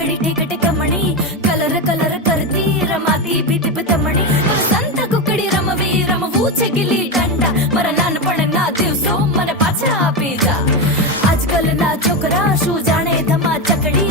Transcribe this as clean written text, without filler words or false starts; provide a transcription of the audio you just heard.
ઠીકડી ઠીકટી કમણી colour colour કરતી રમાતી બીતી તમણી સંત કુકડી રમવી રમવું છે ગીલી દંડા મારા નાનપણના દિવસો મને પાછા આપી જા આજકાલના છોકરા શું જાણે ધમા ચકડી